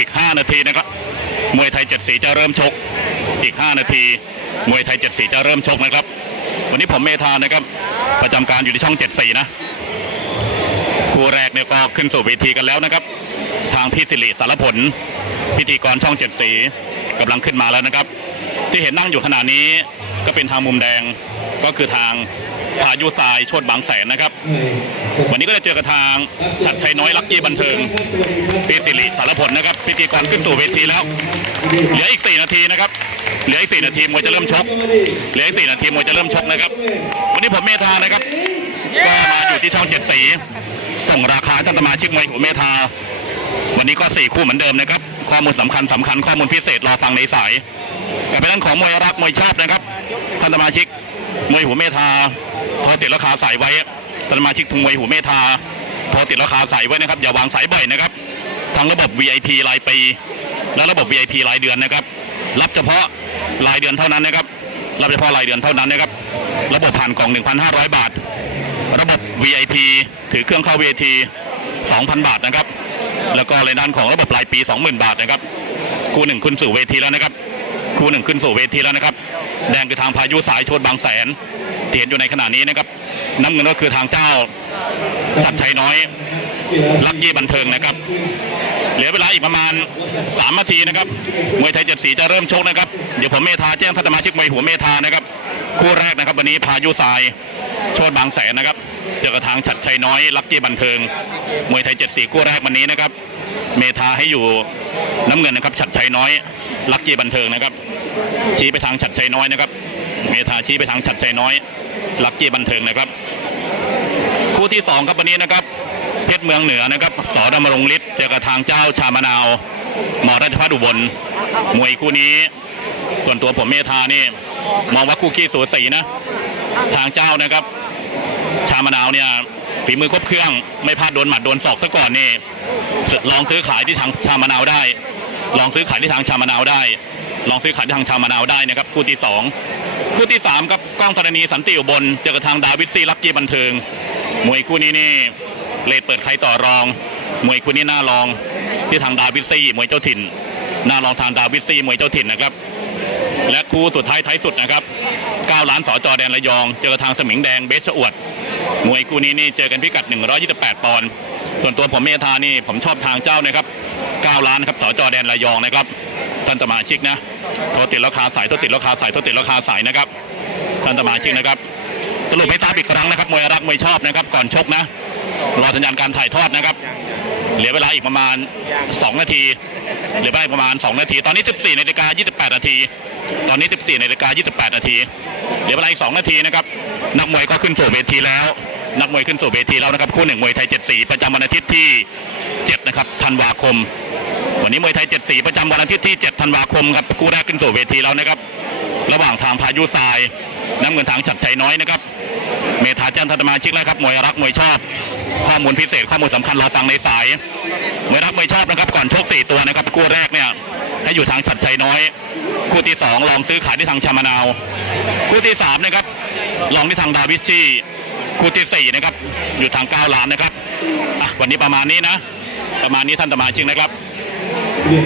อีก 5 นาทีนะครับ มวยไทยเจ็ดสีจะเริ่มชก อีก 5 นาที มวยไทยเจ็ดสีจะเริ่มชกนะครับ วันนี้ผมเมธานะครับ ประจำการอยู่ที่ช่องเจ็ดสีนะ คู่แรกเนี่ยก็ขึ้นสู่เวทีกันแล้วนะครับ ทางพี่สิริสารผล พิธีกรช่องเจ็ดสีกำลังขึ้นมาแล้วนะครับ ที่เห็นนั่งอยู่ขณะนี้ก็เป็นทางมุมแดง ก็คือทางพายุทรายโชดบางแสนนะครับ วันนี้ก็จะเจอกับทางสัตว์ชัยน้อยลักกี้บันเทิงพี่สิริสารผลนะครับพิธีกรขึ้นสู่เวทีแล้ว เหลืออีก 4 นาทีนะครับ เหลืออีก 4 นาทีมวยจะเริ่มชก เหลืออีก 4 นาทีมวยจะเริ่มชกนะครับ วันนี้ผมเมธานะครับก็มาอยู่ที่ช่องเจ็ดสี ส่งราคาท่านสมาชิกมวยผมเมธา วันนี้ก็ 4 คู่เหมือนเดิมนะครับ ข้อมูลสำคัญสำคัญข้อมูลพิเศษรอฟังในสายกับเป็นด้านของมวยรักมวยชอบนะครับ ท่านสมาชิกมวยหัวเมธาโทรติดราคาสายไว้ท่านสมาชิกทุงมวยหัวเมธาโทรติดราคาสายไว้นะครับ อย่าวางสายบ่อยนะครับทั้งระบบ VIP รายปี และระบบ VIP รายเดือนนะครับ รับเฉพาะรายเดือนเท่านั้นนะครับ รับเฉพาะรายเดือนเท่านั้นนะครับ ระบบผ่านกล่อง 1,500 บาท ระบบ VIP ถือเครื่องเข้า VAT 2,000 บาทนะครับ แล้วก็ในด้านของระบบรายปี 20,000 บาทนะครับ คู่หนึ่งขึ้นสู่เวทีแล้วนะครับ คู่หนึ่งขึ้นสู่เวทีแล้วนะครับ แดงคือทางพายุสายโชดบางแสนที่เห็นอยู่ในขณะนี้นะครับ น้ำเงินก็คือทางเจ้าชัดชัยน้อย ลักยี่บันเทิงนะครับ เหลือเวลาอีกประมาณ 3 นาทีนะครับ มวยไทยเจ็ดสีจะเริ่มชกนะครับ เดี๋ยวผมเมธาแจ้งท่านสมาชิกมวยหัวเมธานะครับ คู่แรกนะครับ วันนี้พายุทรายโชดบางแสนนะครับ เจอกับทางฉัดชัยน้อย ลักกี้บันเทิง มวยไทยเจ็ดสีคู่แรกวันนี้นะครับ เมธาให้อยู่น้ำเงินนะครับฉัดชัยน้อย ลักกี้บันเทิงนะครับ ชี้ไปทางฉัดชัยน้อยนะครับเมธาชี้ไปทางฉัดชัยน้อย ลักกี้บันเทิงนะครับ คู่ที่สองครับวันนี้นะครับ เพชรเมืองเหนือนะครับสอดำรงฤทธิ์เจอกับทางเจ้าชามะนาวหมอราชพัฒน์อุบลมวยคู่นี้ ส่วนตัวผมเมธานี่ มองว่าคู่ขี้สูสีนะ ทางเจ้านะครับ ชามะนาวเนี่ยฝีมือครบเครื่องไม่พลาดโดนหมัดโดนศอกซะก่อนนี่ลองซื้อขายที่ทางชามะนาวได้ ลองซื้อขายที่ทางชามะนาวได้ ลองซื้อขายที่ทางชาวมะนาวได้นะครับคู่ที่สองคู่ที่สามครับกล้องธรณีสันติอุบลเจอกับทางดาวิดซีลักกี้บันเทิง มวยคู่นี้นี่เลดเปิดใครต่อรอง มวยคู่นี้น่ารองที่ทางดาวิดซีมวยเจ้าถิ่นน่ารองทางดาวิดซีมวยเจ้าถิ่นนะครับ และคู่สุดท้ายท้ายสุดนะครับ9ล้านสอจอแดนระยอง เจอกับทางสมิงแดงเบสชอวด มวยคู่นี้นี่เจอกันพิกัด 128 ปอนด์ส่วนตัวผมเมธานี่ผมชอบทางเจ้านะครับ9ล้านครับสจแดนระยองนะครับ ท่านสมาชิกนะโทรติดราคาสายโทรติดราคาสายโทรติดราคาสายนะครับ ท่านสมาชิกนะครับ สรุปให้ทราบอีกครั้งนะครับมวยรักมวยชอบนะครับ ก่อนชกนะรอสัญญาณการถ่ายทอดนะครับ เหลือเวลาอีกประมาณ 2 นาทีเหลือเวลาอีกประมาณ 2 นาที ตอนนี้ 14นาฬิกา28 นาที ตอนนี้ 14นาฬิกา28 นาทีเหลือเวลาอีก2นาทีนะครับนักมวยก็ขึ้นสู่เวทีแล้ว นักมวยขึ้นสู่เวทีแล้วนะครับคู่หนึ่งมวยไทย7สีประจำวันอาทิตย์ที่7นะครับธันวาคม วันนี้มวยไทย7สีประจำวันอาทิตย์ที่ 7 ธันวาคมครับคู่แรกขึ้นสู่เวทีแล้วนะครับ ระหว่างทางพายุทราย น้ำเงินทางฉัดชัยน้อยนะครับ เมธาจ้งท่านมาชิกแล้วครับมวยรักมวยชอบ ข้อมูลพิเศษข้อมูลสำคัญรอฟังในสายมวยรักมวยชอบนะครับก่อนชก4ตัวนะครับคู่แรกเนี่ยให้อยู่ทางฉัดชัยน้อย คู่ที่ 2 ลองซื้อขายที่ทางชามะนาว คู่ที่3นะครับลองที่ทางดาวิชชีคู่ที่ 4 นะครับ อยู่ทาง9ล้านนะครับอะวันนี้ประมาณนี้นะ ประมาณนี้ท่านสมาชิกนะครับ เรียน